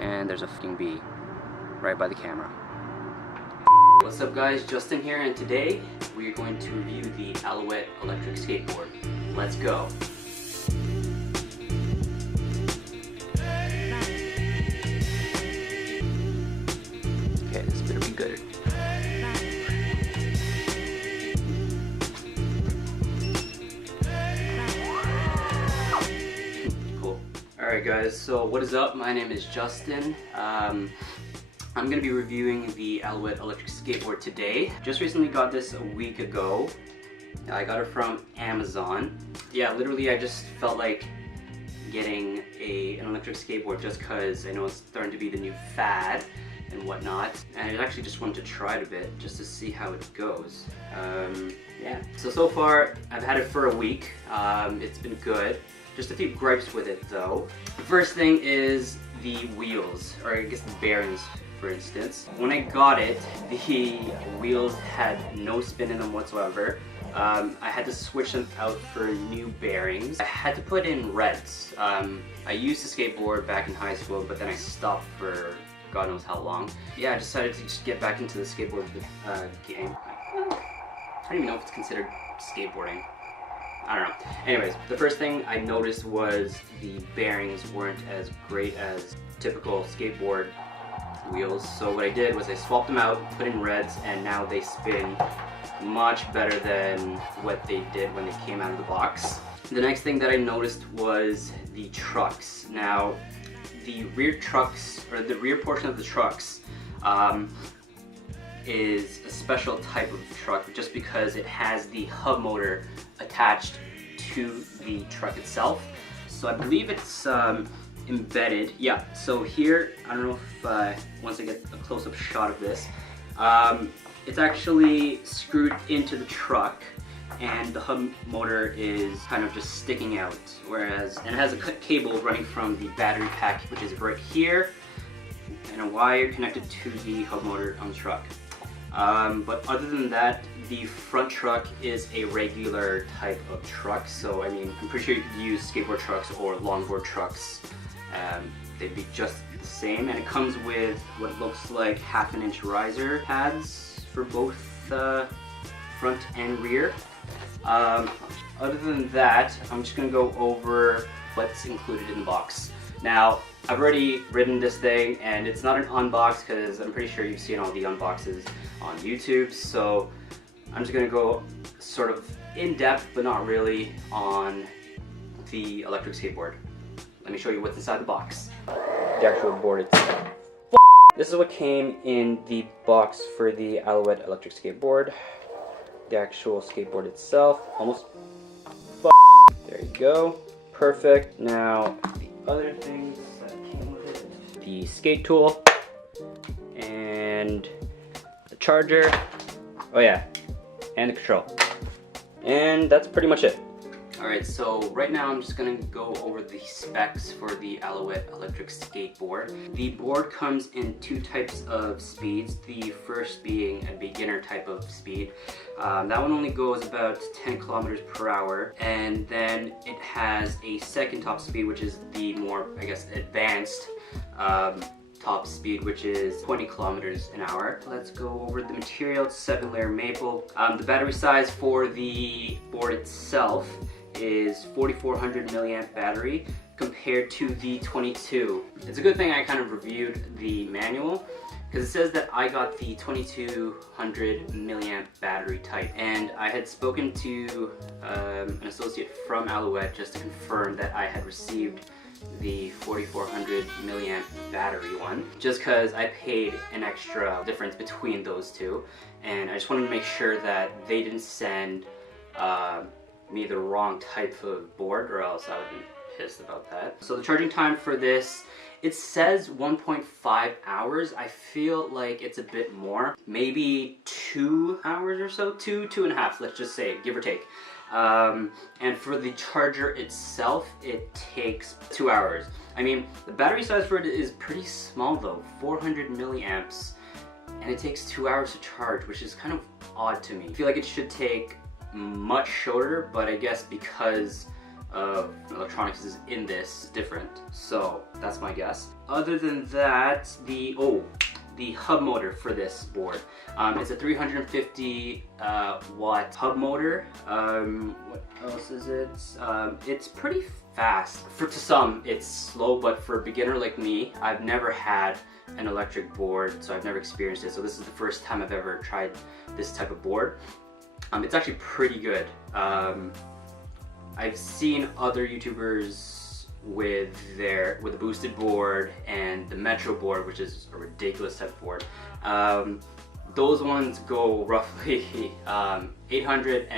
And there's a fucking bee right by the camera. What's up guys, Justin here, and today we are going to review the Alouette electric skateboard. Let's go. Okay, this better be good. Cool. Alright guys, so what is up? My name is Justin. I'm going to be reviewing the Alouette electric skateboard today. Just recently got this a week ago. I got it from Amazon. Yeah, literally I just felt like getting an electric skateboard just because I know it's starting to be the new fad and whatnot. And I actually just wanted to try it a bit just to see how it goes. Yeah, so far I've had it for a week. It's been good. Just a few gripes with it though. The first thing is the wheels, or I guess the bearings for instance. When I got it, the wheels had no spin in them whatsoever. I had to switch them out for new bearings. I had to put in reds. I used to skateboard back in high school, but then I stopped for God knows how long. Yeah, I decided to just get back into the skateboard game. I don't even know if it's considered skateboarding. I don't know. Anyways, the first thing I noticed was the bearings weren't as great as typical skateboard wheels. So what I did was I swapped them out, put in reds, and now they spin much better than what they did when they came out of the box. The next thing that I noticed was the trucks. Now, the rear trucks, or the rear portion of the trucks, is a special type of truck just because it has the hub motor attached to the truck itself. So I believe it's embedded. Yeah, so here, I don't know if once I get a close-up shot of this, it's actually screwed into the truck and the hub motor is kind of just sticking out, whereas, and it has a cable running from the battery pack, which is right here, and a wire connected to the hub motor on the truck. But other than that, the front truck is a regular type of truck. So I mean, I'm pretty sure you could use skateboard trucks or longboard trucks. They'd be just the same, and it comes with what looks like 1/2 inch riser pads for both front and rear. Other than that, I'm just gonna go over what's included in the box. Now, I've already ridden this thing, and it's not an unbox because I'm pretty sure you've seen all the unboxes on YouTube, so I'm just gonna go sort of in depth, but not really, on the electric skateboard. Let me show you what's inside the box. The actual board itself. This is what came in the box for the Alouette electric skateboard. The actual skateboard itself, almost. There you go, perfect. Now, the other things that came with it: the skate tool and the charger. Oh yeah, and the control. And that's pretty much it. Alright, so right now I'm just going to go over the specs for the Alouette electric skateboard. The board comes in two types of speeds, the first being a beginner type of speed. That one only goes about 10 kilometers per hour, and then it has a second top speed, which is the more, I guess, advanced top speed, which is 20 kilometers an hour. Let's go over the material. It's 7-layer maple. The battery size for the board itself is 4400 milliamp battery compared to the 22. It's a good thing I kind of reviewed the manual because it says that I got the 2200 milliamp battery type, and I had spoken to an associate from Alouette just to confirm that I had received the 4400 milliamp battery one, just because I paid an extra difference between those two, and I just wanted to make sure that they didn't send me the wrong type of board, or else I would be pissed about that. So the charging time for this, it says 1.5 hours. I feel like it's a bit more, maybe 2 hours or so, 2.5, let's just say, give or take. And for the charger itself, it takes 2 hours. I mean, the battery size for it is pretty small though, 400 milliamps, and it takes 2 hours to charge, which is kind of odd to me. I feel like it should take much shorter, but I guess because of electronics is in this different. So that's my guess. Other than that, the hub motor for this board. It's a 350 watt hub motor. What else is it? It's pretty fast. To some, it's slow, but for a beginner like me, I've never had an electric board, so I've never experienced it. So this is the first time I've ever tried this type of board. It's actually pretty good. I've seen other YouTubers with the boosted board and the Metro board, which is a ridiculous type of board. Those ones go roughly 800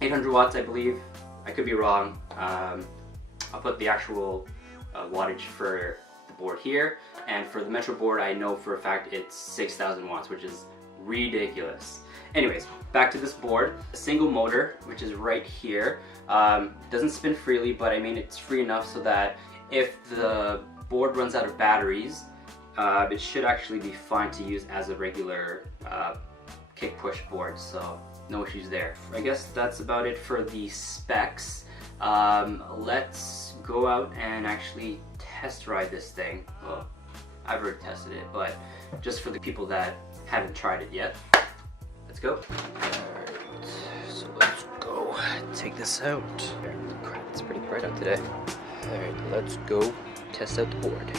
watts, I believe. I could be wrong. I'll put the actual wattage for the board here, and for the Metro board I know for a fact it's 6,000 watts, which is ridiculous. Anyways, back to this board. A single motor, which is right here. Doesn't spin freely, but I mean it's free enough so that if the board runs out of batteries, it should actually be fine to use as a regular kick push board, so no issues there. I guess that's about it for the specs. Let's go out and actually test ride this thing. Well, I've already tested it, but just for the people that haven't tried it yet. Let's go. Alright, so let's go take this out. Crap, it's pretty bright out today. Alright, let's go test out the board.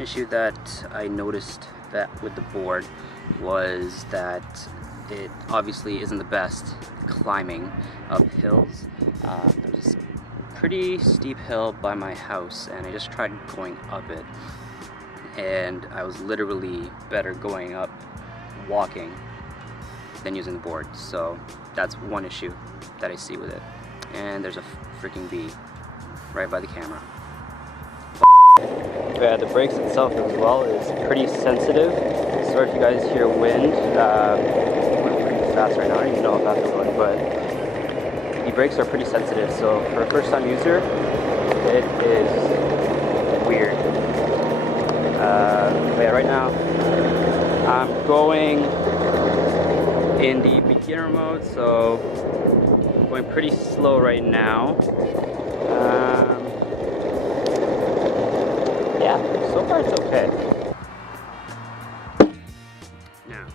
Issue that I noticed that with the board was that it obviously isn't the best climbing up hills. There's a pretty steep hill by my house and I just tried going up it, and I was literally better going up walking than using the board. So that's one issue that I see with it. And there's a freaking bee right by the camera. Yeah, the brakes itself as well is pretty sensitive. Sorry if you guys hear wind. I'm going pretty fast right now. I don't even know how fast I'm going, but the brakes are pretty sensitive. So for a first-time user, it is weird. But yeah, right now I'm going in the beginner mode, so I'm going pretty slow right now. Yeah, so far it's okay. Now,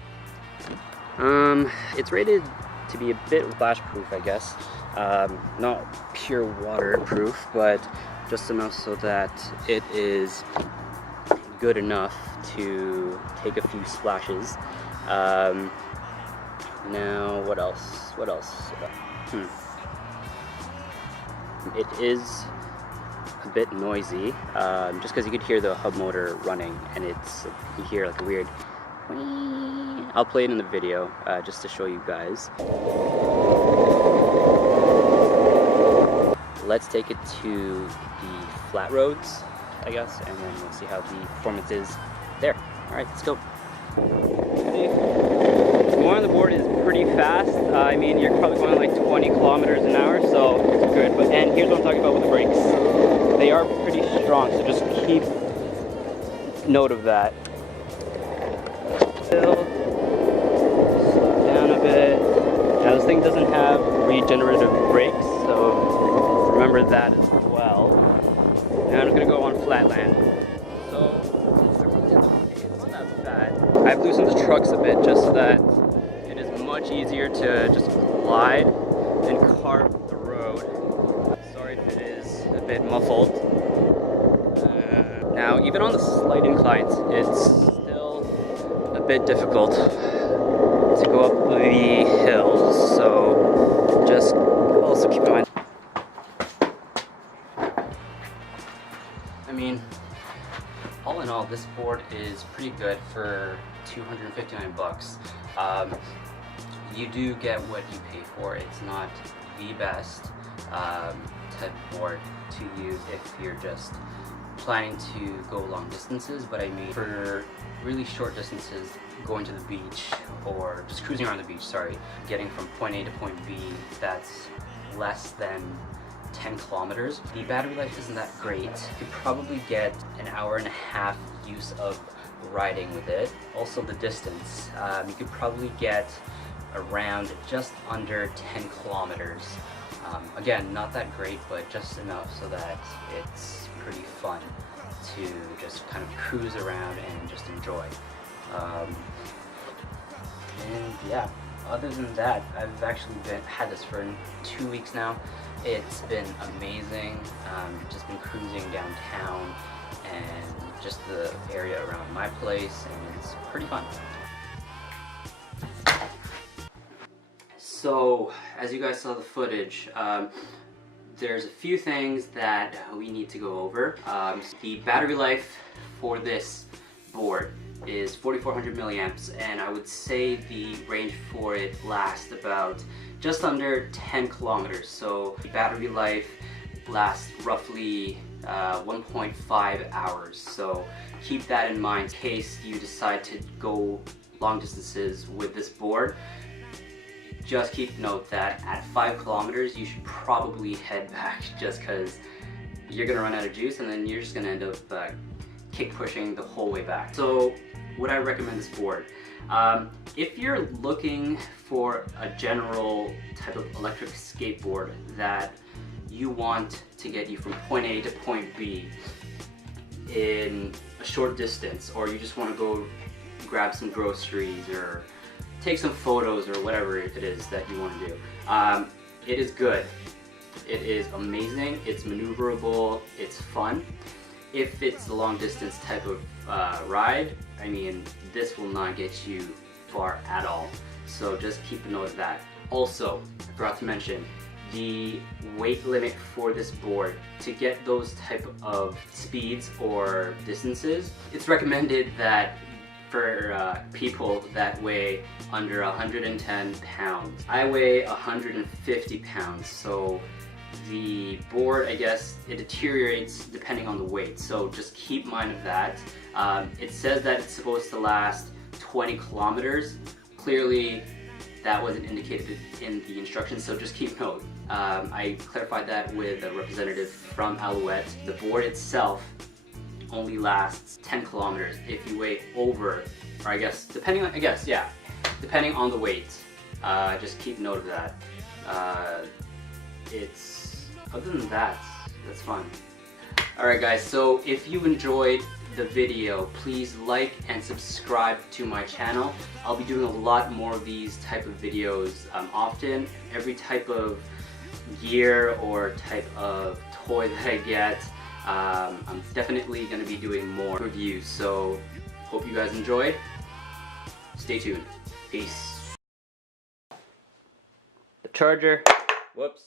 it's rated to be a bit splash-proof, I guess. Not pure waterproof, but just enough so that it is good enough to take a few splashes. Now, what else? It is a bit noisy, just because you could hear the hub motor running, and you hear like a weird whee. I'll play it in the video just to show you guys. Let's take it to the flat roads, I guess, and then we'll see how the performance is there. Alright, let's go. Going on the board is pretty fast. I mean, you're probably going like 20 kilometers an hour, so it's good. And here's what I'm talking about with the brakes. They are pretty strong, so just keep note of that. Slow down a bit. Now this thing doesn't have regenerative brakes, so remember that as well. Now I'm just going to go on flat land. So it's not bad. I've loosened the trucks a bit just so that it is much easier to just glide and carve the road. Sorry if it is a bit muffled. Now, even on the slight inclines, it's still a bit difficult to go up the hills, so just also keep in mind. I mean, all in all, this board is pretty good for 259 bucks. You do get what you pay for. It's not the best type of board to use if you're just planning to go long distances, but I mean for really short distances, going to the beach or just cruising around the beach, sorry, getting from point A to point B, that's less than 10 kilometers. The battery life isn't that great. You could probably get an hour and a half use of riding with it. Also the distance, you could probably get around just under 10 kilometers. Again, not that great, but just enough so that it's pretty fun to just kind of cruise around and just enjoy. And yeah, other than that, I've actually had this for 2 weeks now. It's been amazing. Just been cruising downtown and just the area around my place, and it's pretty fun. So, as you guys saw the footage, there's a few things that we need to go over. The battery life for this board is 4,400 milliamps, and I would say the range for it lasts about just under 10 kilometers. So the battery life lasts roughly 1.5 hours. So keep that in mind in case you decide to go long distances with this board. Just keep note that at 5 kilometers you should probably head back, just because you're gonna run out of juice and then you're just gonna end up kick pushing the whole way back. So would I recommend this board? If you're looking for a general type of electric skateboard that you want to get you from point A to point B in a short distance, or you just want to go grab some groceries or take some photos or whatever it is that you want to do, it is good. It is amazing, it's maneuverable, it's fun. If it's a long distance type of ride, I mean, this will not get you far at all. So just keep a note of that. Also, I forgot to mention, the weight limit for this board, to get those type of speeds or distances, it's recommended that for people that weigh under 110 pounds. I weigh 150 pounds, so the board, I guess, it deteriorates depending on the weight, so just keep mind of that. It says that it's supposed to last 20 kilometers. Clearly, that wasn't indicated in the instructions, so just keep note. I clarified that with a representative from Alouette. The board itself only lasts 10 kilometers if you weigh over, or I guess, depending on the weight. Just keep note of that. Other than that, that's fun. Alright guys, so if you enjoyed the video, please like and subscribe to my channel. I'll be doing a lot more of these type of videos often. Every type of gear or type of toy that I get, I'm definitely going to be doing more reviews, so hope you guys enjoyed. Stay tuned. Peace. The charger. Whoops.